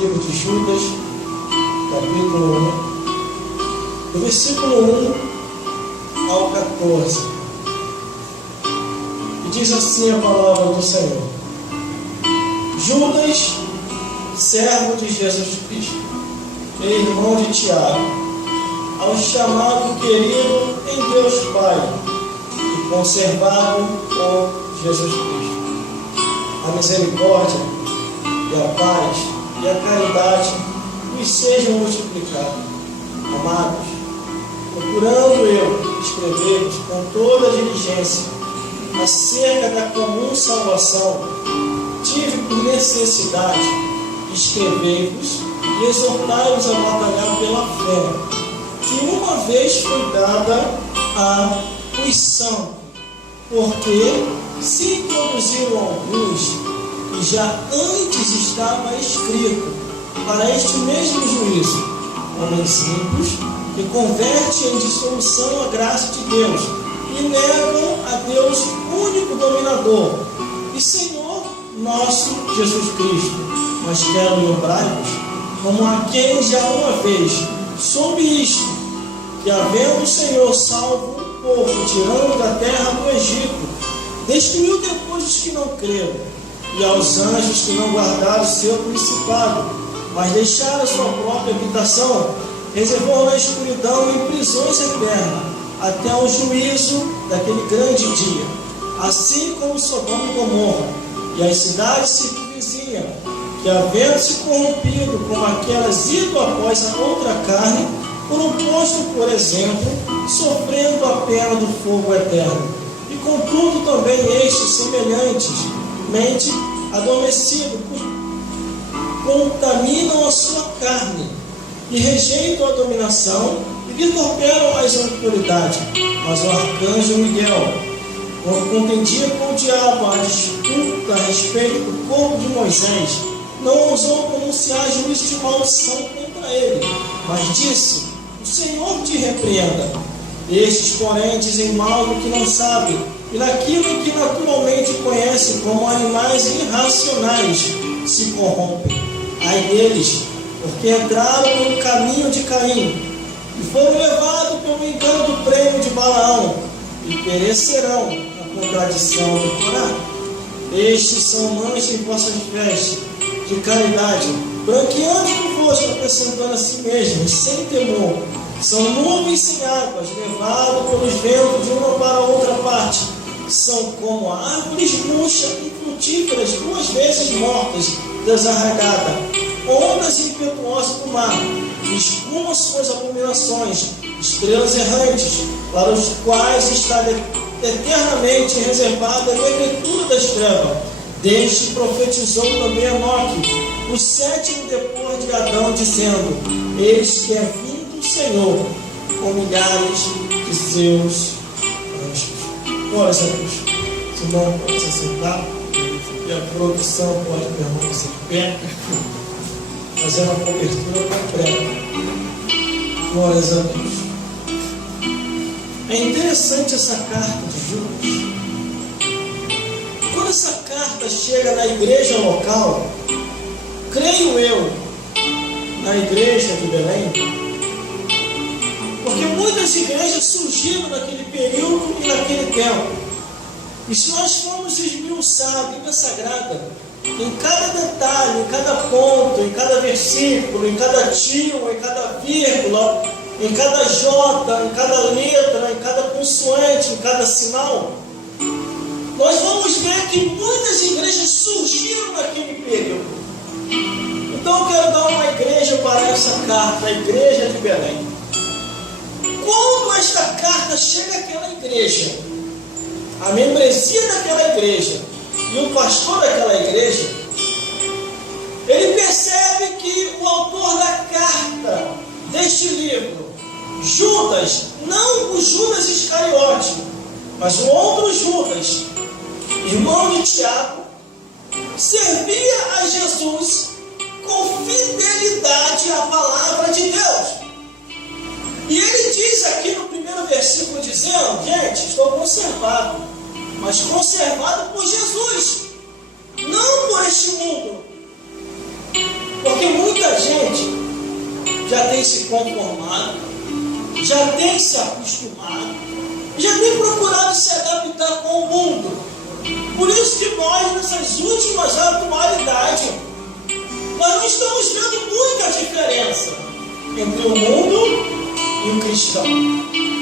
livro de Judas, capítulo 1, do versículo 1 ao 14. E diz assim a palavra do Senhor: Judas, servo de Jesus Cristo, e irmão de Tiago, ao chamado querido em Deus Pai e conservado por Jesus Cristo, a misericórdia e a paz e a caridade nos sejam multiplicados. Amados, procurando eu escrever-vos com toda a diligência acerca da comum salvação, tive por necessidade de escrever-vos e exortar-vos a batalhar pela fé, que uma vez foi dada aos santos, porque se introduziram alguns, e já antes estava escrito, para este mesmo juízo, homens simples, que convertem em dissolução a graça de Deus, e negam a Deus único dominador, e Senhor nosso Jesus Cristo. Mas quero lembrar-vos, como a quem já uma vez soube isto, que havendo o Senhor salvo um povo, tirando da terra do Egito, destruiu depois os que não creram, e aos anjos que não guardaram o seu principado, mas deixaram a sua própria habitação, reservou na escuridão e em prisões eternas, até o juízo daquele grande dia. Assim como Sodoma e Gomorra, e as cidades circunvizinhas, que havendo se corrompido como aquelas ido após a outra carne, foram postos, por exemplo, sofrendo a pena do fogo eterno. E contudo também estes semelhantemente adormecidos contaminam a sua carne e rejeitam a dominação e vituperam as autoridades. Mas o arcanjo Miguel, quando contendia com o diabo a disputa a respeito do corpo de Moisés, não ousou pronunciar juízo de maldição contra ele, mas disse: o Senhor te repreenda. Estes, porém, dizem mal do que não sabem, e naquilo que naturalmente conhecem como animais irracionais se corrompem. Ai deles, porque entraram pelo caminho de Caim, e foram levados pelo engano do prêmio de Balaão, e perecerão na contradição do Corá. Estes são manchas em vossas vestes de caridade, branqueando convosco, acrescentando a si mesmos, sem temor. São nuvens sem águas, levados pelos ventos de uma para outra parte. São como árvores murchas e frutíferas, 2 vezes mortas, desarraigadas, ondas impetuosas do mar, escumam suas abominações, estrelas errantes, para os quais está eternamente reservada a negritude das trevas. Deste profetizou também Enoque, o 7º depois de Adão, dizendo: eis que é vindo o Senhor com milhares de seus anjos. Glória a Deus. Se não pode se sentar, e a produção pode permanecer de pé, fazer uma cobertura completa. Glória a Deus. É interessante essa carta de Judas. Quando essa carta chega na igreja local, creio eu, na igreja de Belém, porque muitas igrejas surgiram naquele período e naquele tempo. E se nós formos esmiuçar a Bíblia Sagrada, em cada detalhe, em cada ponto, em cada versículo, em cada tio, em cada vírgula, em cada jota, em cada letra, em cada consoante, em cada sinal, nós vamos ver que muitas igrejas surgiram naquele período. Então eu quero dar uma igreja para essa carta, a igreja de Belém. Quando esta carta chega àquela igreja, a membresia daquela igreja e o pastor daquela igreja, ele percebe que o autor da carta deste livro, Judas, não o Judas Iscariote, mas o outro Judas, irmão de Tiago, servia a Jesus com fidelidade à palavra de Deus. E ele diz aqui no primeiro versículo, dizendo: gente, estou conservado, mas conservado por Jesus, não por este mundo. Porque muitos já tem se conformado, já tem se acostumado, já tem procurado se adaptar com o mundo. Por isso que nós, nessas últimas atualidades, nós não estamos vendo muita diferença entre o mundo e o cristão.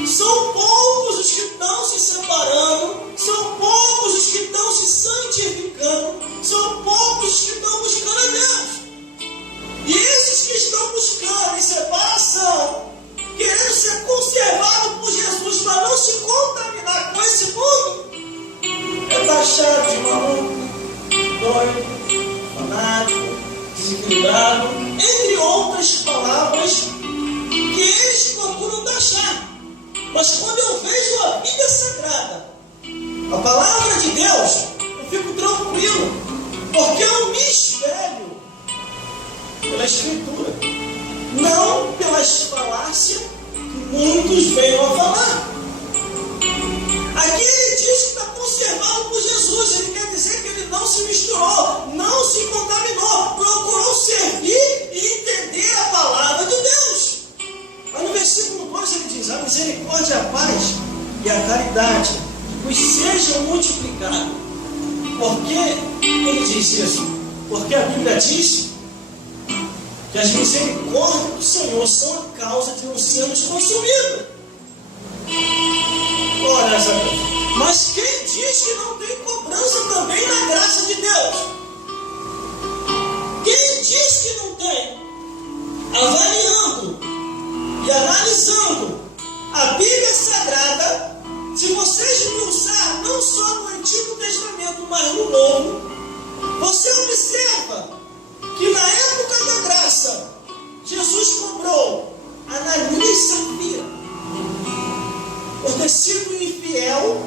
São poucos os que estão se separando, são poucos os que estão se santificando, são poucos os que estão buscando a Deus. E esses que estão buscando em separação, querendo ser conservados por Jesus para não se contaminar com esse mundo, é taxado de maluco, doido, fanático, desequilibrado, entre outras palavras que eles procuram taxar. Mas quando eu vejo a Bíblia Sagrada, a palavra de Deus, eu fico tranquilo, porque eu me espelho pela Escritura, não pelas falácias que muitos venham a falar. Aqui ele diz que está conservado por Jesus, ele quer dizer que ele não se misturou, não se contaminou, procurou servir e entender a palavra de Deus. Mas no versículo 2 ele diz: a misericórdia, a paz e a caridade vos sejam multiplicados. Por que ele diz isso? Porque a Bíblia diz que as misericórdias do Senhor são a causa de não sermos consumidos. Glórias a Deus. Mas quem diz que não tem cobrança também na graça de Deus? Quem diz que não tem? Avaliando e analisando a Bíblia Sagrada, se vocês usar não só no Antigo Testamento, mas no Novo, você observa que na época da graça, Jesus cobrou Ananias e Safira por ter sido infiel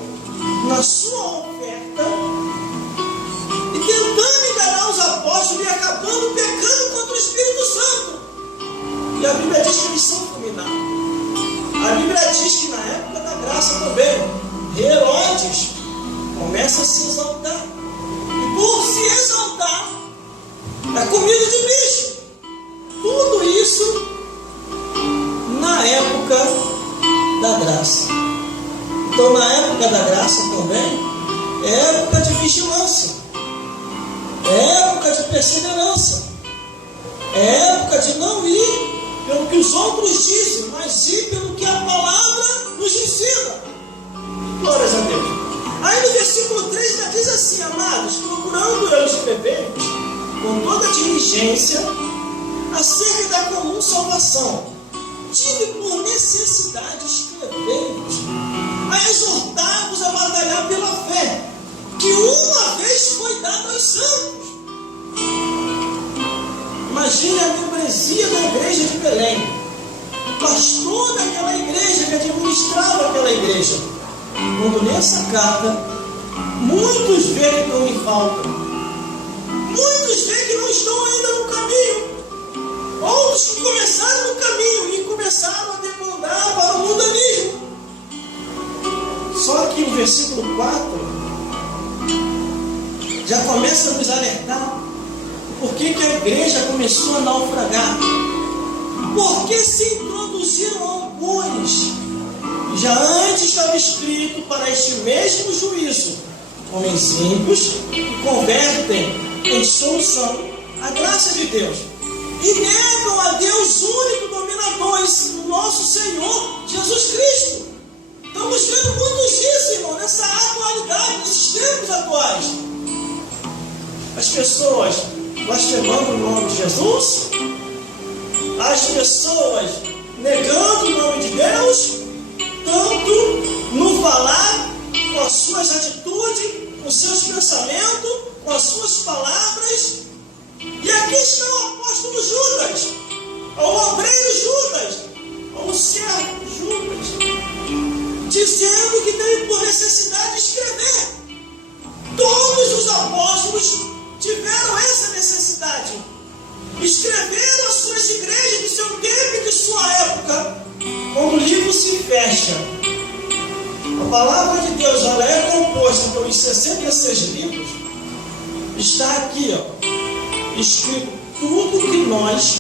na sua oferta e tentando enganar os apóstolos e acabando pecando contra o Espírito Santo. E a Bíblia diz que eles são fulminados. A Bíblia diz que na época da graça também, Herodes começa a se exaltar. E por se exaltar, é comida de bicho. Tudo isso na época da graça. Então, na época da graça também, é época de vigilância, é época de perseverança, é época de não ir pelo que os outros dizem, mas ir pelo que a palavra nos ensina. Glórias a Deus. Aí no versículo 3 já diz assim: amados, procurando eu escrever-vos com toda a diligência acerca da comum salvação, tive por necessidade escrever-vos a exortar-vos a batalhar pela fé, que uma vez foi dada aos santos. Imagine a membresia da igreja de Belém, o pastor daquela igreja que administrava aquela igreja. Quando lê essa carta, muitos veem que estão em falta, muitos veem que não estão ainda no caminho, outros que começaram no caminho e começaram a demandar para o mundanismo. Só que o versículo 4 já começa a nos alertar por que a igreja começou a naufragar. Porque se introduziram alguns, já antes estava escrito para este mesmo juízo, homens ímpios que convertem em dissolução a graça de Deus e negam a Deus único dominador, o nosso Senhor Jesus Cristo. Estamos vendo muito disso, irmão, nessa atualidade, nesses tempos atuais. As pessoas blasfemando o nome de Jesus, as pessoas negando o nome de Deus, tanto no falar, com as suas atitudes, com seus pensamentos, com as suas palavras. E aqui está o apóstolo Judas, o obreiro Judas, o servo Judas, dizendo que tem por necessidade de escrever. Todos os apóstolos tiveram essa necessidade. Escreveram as suas igrejas de seu tempo e de sua época. Quando o livro se fecha, a palavra de Deus ela é composta pelos 66 livros. Está aqui, escrito tudo que nós